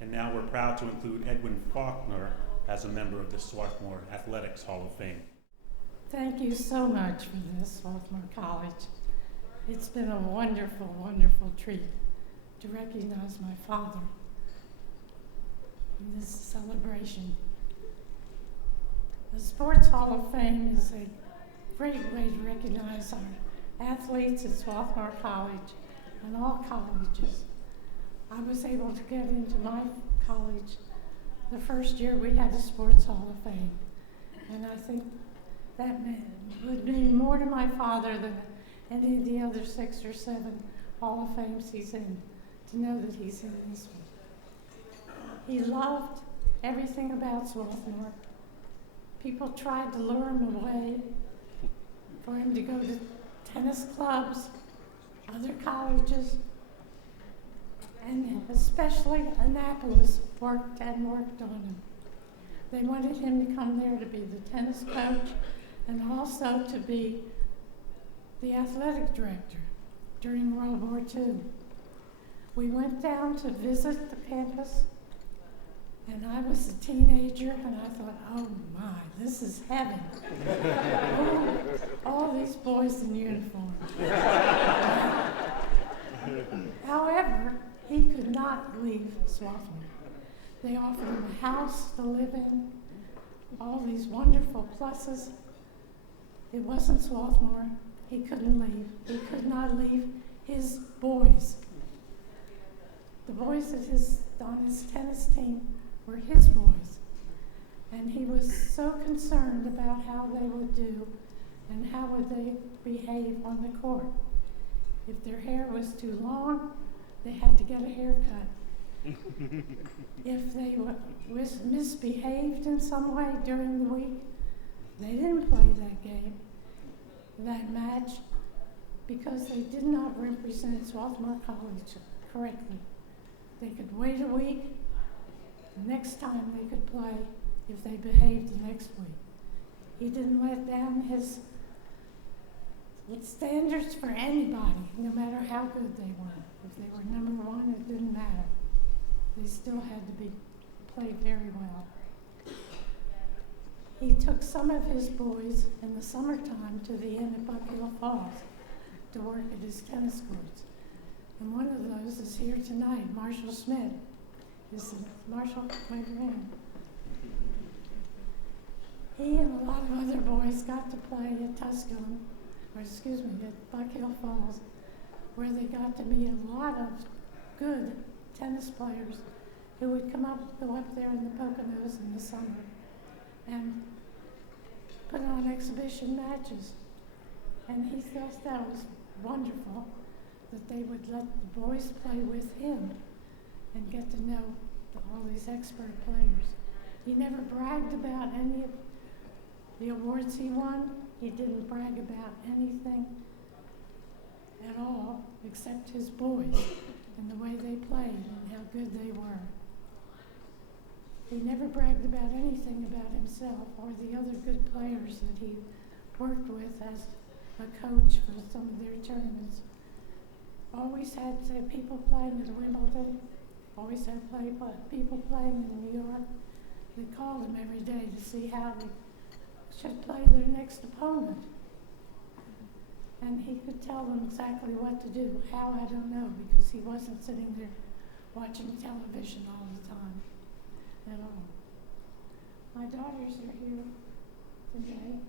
And now we're proud to include Edwin Faulkner as a member of the Swarthmore Athletics Hall of Fame. Thank you so much for this, Swarthmore College. It's been a wonderful, wonderful treat to recognize my father in this celebration. The Sports Hall of Fame is a great way to recognize our athletes at Swarthmore College and all colleges. I was able to get into my college the first year we had a Sports Hall of Fame, and I think that would mean more to my father than any of the other 6 or 7 Hall of Fames he's in, to know that he's in this one. He loved everything about Swarthmore. People tried to lure him away for him to go to tennis clubs, other colleges, and especially Annapolis worked on him. They wanted him to come there to be the tennis coach and also to be the athletic director during World War II. We went down to visit the campus, and I was a teenager, and I thought, oh my, this is heaven. all these boys in uniform. However, he could not leave Swarthmore. They offered him a house to live in, all these wonderful pluses. It wasn't Swarthmore. He couldn't leave. He could not leave his boys. The boys on his tennis team were his boys. And he was so concerned about how they would do and how would they behave on the court. If their hair was too long, they had to get a haircut. If they was misbehaved in some way during the week, they didn't play that game, that match, because they did not represent Swarthmore College correctly. They could wait a week. The next time they could play if they behaved the next week. He didn't let down his standards for anybody, no matter how good they were. If they were number one, it didn't matter. They still had to be played very well. He took some of his boys in the summertime to the inn at Buck Hill Falls to work at his tennis courts. And one of those is here tonight, Marshall Smith. Marshall, wave your hand. He and a lot of other boys got to play at at Buck Hill Falls, where they got to meet a lot of good tennis players who would go up there in the Poconos in the summer and put on exhibition matches. And he thought that was wonderful, that they would let the boys play with him and get to know all these expert players. He never bragged about any of the awards he won. He didn't brag about anything at all except his boys and the way they played and how good they were. He never bragged about anything about himself or the other good players that he worked with as a coach for some of their tournaments. Always had people playing at Wimbledon, always had people playing in New York. They called him every day to see how they should play their next opponent. And he could tell them exactly what to do. How, I don't know, because he wasn't sitting there watching television all the time at all. My daughters are here today.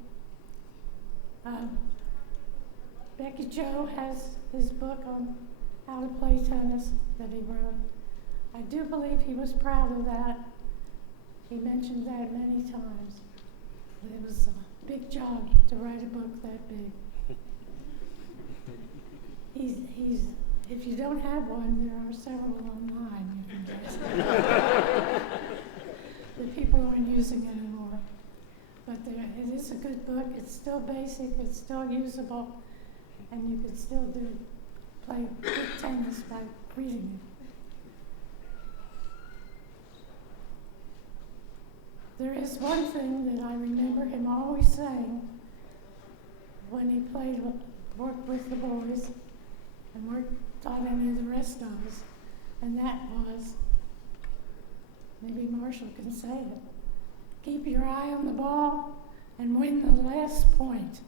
Becky Joe has his book on how to play tennis that he wrote. I do believe he was proud of that. He mentioned that many times. It was a big job to write a book that big. If you don't have one, there are several online you can get. that people aren't using anymore. But it is a good book. It's still basic. It's still usable. And you can still play good tennis by reading it. There is one thing that I remember him always saying when he worked with the boys and taught any of the rest of us, and that was, maybe Marshall can say it. Keep your eye on the ball and win the last point.